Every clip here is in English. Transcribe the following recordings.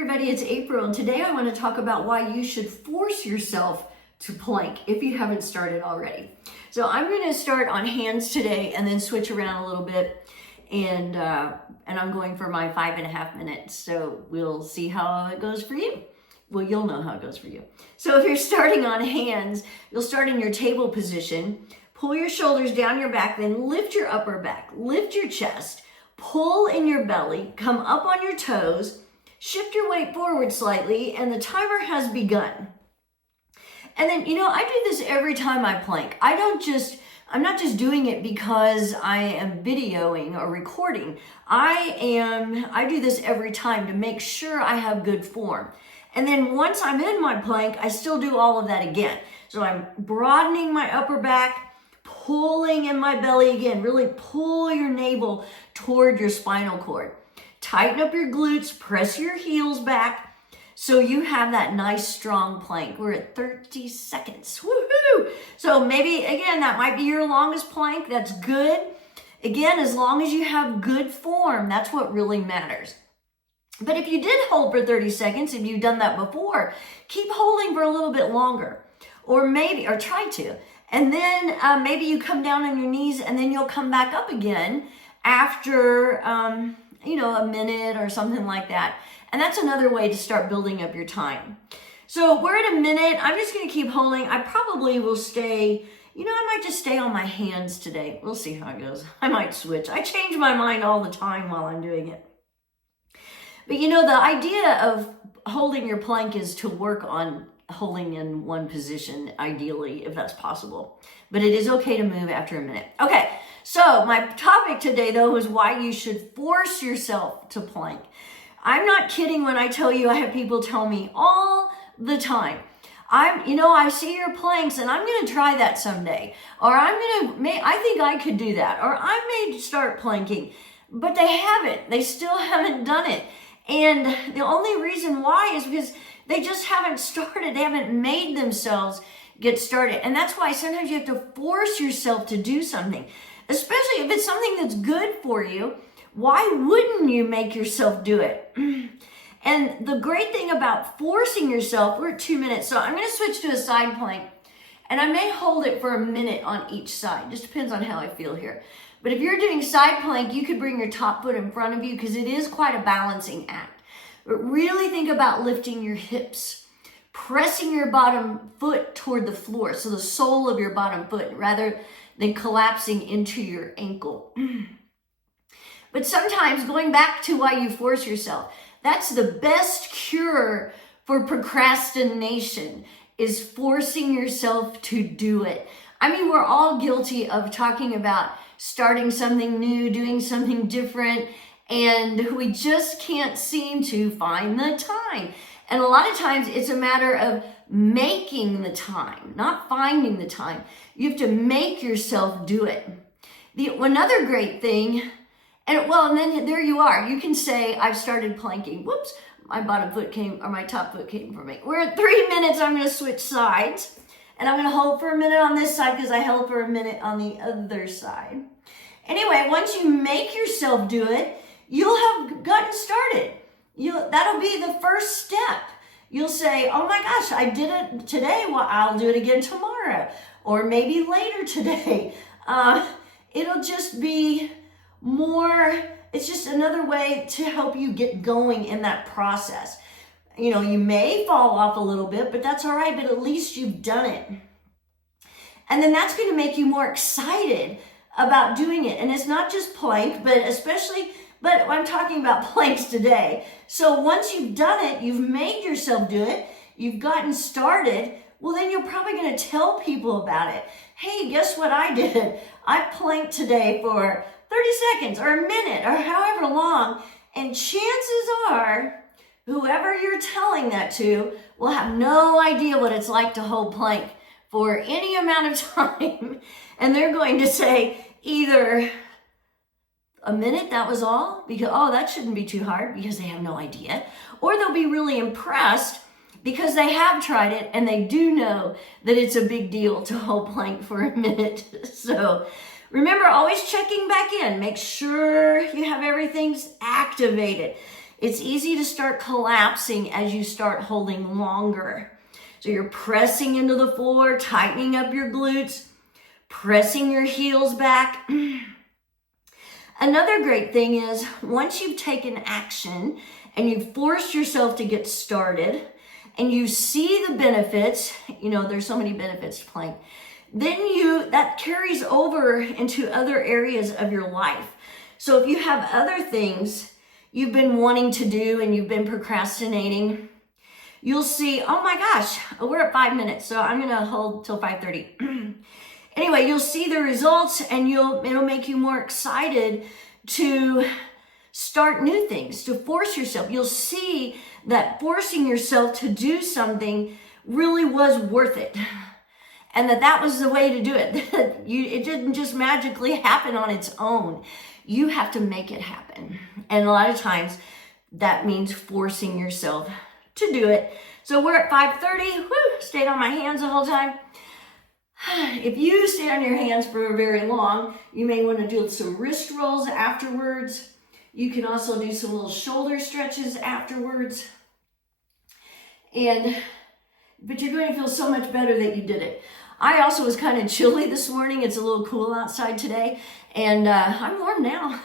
everybody, it's April, and today I want to talk about why you should force yourself to plank if you haven't started already. So I'm going to start on hands today and then switch around a little bit, and I'm going for my 5.5 minutes, so we'll see how it goes for you. Well, you'll know how it goes for you. So if you're starting on hands, you'll start in your table position, pull your shoulders down your back, then lift your upper back, lift your chest, pull in your belly, come up on your toes, shift your weight forward slightly, and the timer has begun. And then, I do this every time I plank. I'm not just doing it because I am videoing or recording. I do this every time to make sure I have good form. And then once I'm in my plank, I still do all of that again. So I'm broadening my upper back, pulling in my belly again. Really pull your navel toward your spinal cord. Tighten up your glutes, press your heels back so you have that nice strong plank. We're at 30 seconds. Woohoo! So maybe, again, that might be your longest plank. That's good. Again, as long as you have good form, that's what really matters. But if you did hold for 30 seconds, if you've done that before, keep holding for a little bit longer. Or try to. And then maybe you come down on your knees and then you'll come back up again after, a minute or something like that. And that's another way to start building up your time. So we're at a minute. I'm just going to keep holding. I probably will stay, I might just stay on my hands today. We'll see how it goes. I might switch. I change my mind all the time while I'm doing it. But the idea of holding your plank is to work on holding in one position, ideally, if that's possible. But it is okay to move after a minute. Okay, so my topic today, though, is why you should force yourself to plank. I'm not kidding when I tell you I have people tell me all the time, I see your planks and I'm going to try that someday. Or I think I could do that. Or I may start planking. But they haven't. They still haven't done it. And the only reason why is because they just haven't started. They haven't made themselves get started. And that's why sometimes you have to force yourself to do something, especially if it's something that's good for you. Why wouldn't you make yourself do it? And the great thing about forcing yourself, we're at 2 minutes. So I'm going to switch to a side plank, and I may hold it for a minute on each side. Just depends on how I feel here. But if you're doing side plank, you could bring your top foot in front of you because it is quite a balancing act. But really think about lifting your hips, pressing your bottom foot toward the floor, so the sole of your bottom foot, rather than collapsing into your ankle. But sometimes, going back to why you force yourself, that's the best cure for procrastination, is forcing yourself to do it. We're all guilty of talking about starting something new, doing something different, and we just can't seem to find the time. And a lot of times it's a matter of making the time, not finding the time. You have to make yourself do it. Another great thing, and then there you are. You can say, I've started planking. Whoops, my top foot came for me. We're at 3 minutes. I'm going to switch sides. And I'm going to hold for a minute on this side because I held for a minute on the other side. Anyway, once you make yourself do it, you'll have gotten started. That'll be the first step. You'll say, oh my gosh, I did it today. Well, I'll do it again tomorrow. Or maybe later today. It'll just be it's just another way to help you get going in that process. You may fall off a little bit, but that's all right. But at least you've done it. And then that's going to make you more excited about doing it. And it's not just plank, but I'm talking about planks today. So once you've done it, you've made yourself do it, you've gotten started, well, then you're probably going to tell people about it. Hey, guess what I did? I planked today for 30 seconds or a minute or however long. And chances are, whoever you're telling that to will have no idea what it's like to hold plank for any amount of time. And they're going to say either a minute, that was all, because, that shouldn't be too hard, because they have no idea. Or they'll be really impressed because they have tried it and they do know that it's a big deal to hold plank for a minute. So remember, always checking back in. Make sure you have everything's activated. It's easy to start collapsing as you start holding longer. So you're pressing into the floor, tightening up your glutes, pressing your heels back. Another great thing is once you've taken action and you've forced yourself to get started and you see the benefits, there's so many benefits to plank, then that carries over into other areas of your life. So if you have other things you've been wanting to do and you've been procrastinating, you'll see, oh my gosh, we're at 5 minutes, so I'm gonna hold till 5:30. Anyway, you'll see the results and it'll make you more excited to start new things, to force yourself. You'll see that forcing yourself to do something really was worth it. And that was the way to do it. It didn't just magically happen on its own. You have to make it happen. And a lot of times that means forcing yourself to do it. So we're at 5:30. Stayed on my hands the whole time. If you stay on your hands for very long, you may want to do some wrist rolls afterwards. You can also do some little shoulder stretches afterwards. But you're going to feel so much better that you did it. I also was kind of chilly this morning. It's a little cool outside today, and I'm warm now.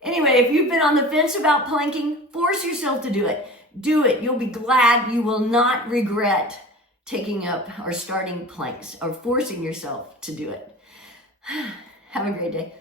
Anyway, if you've been on the fence about planking, force yourself to do it. Do it. You'll be glad. You will not regret taking up or starting planks or forcing yourself to do it. Have a great day.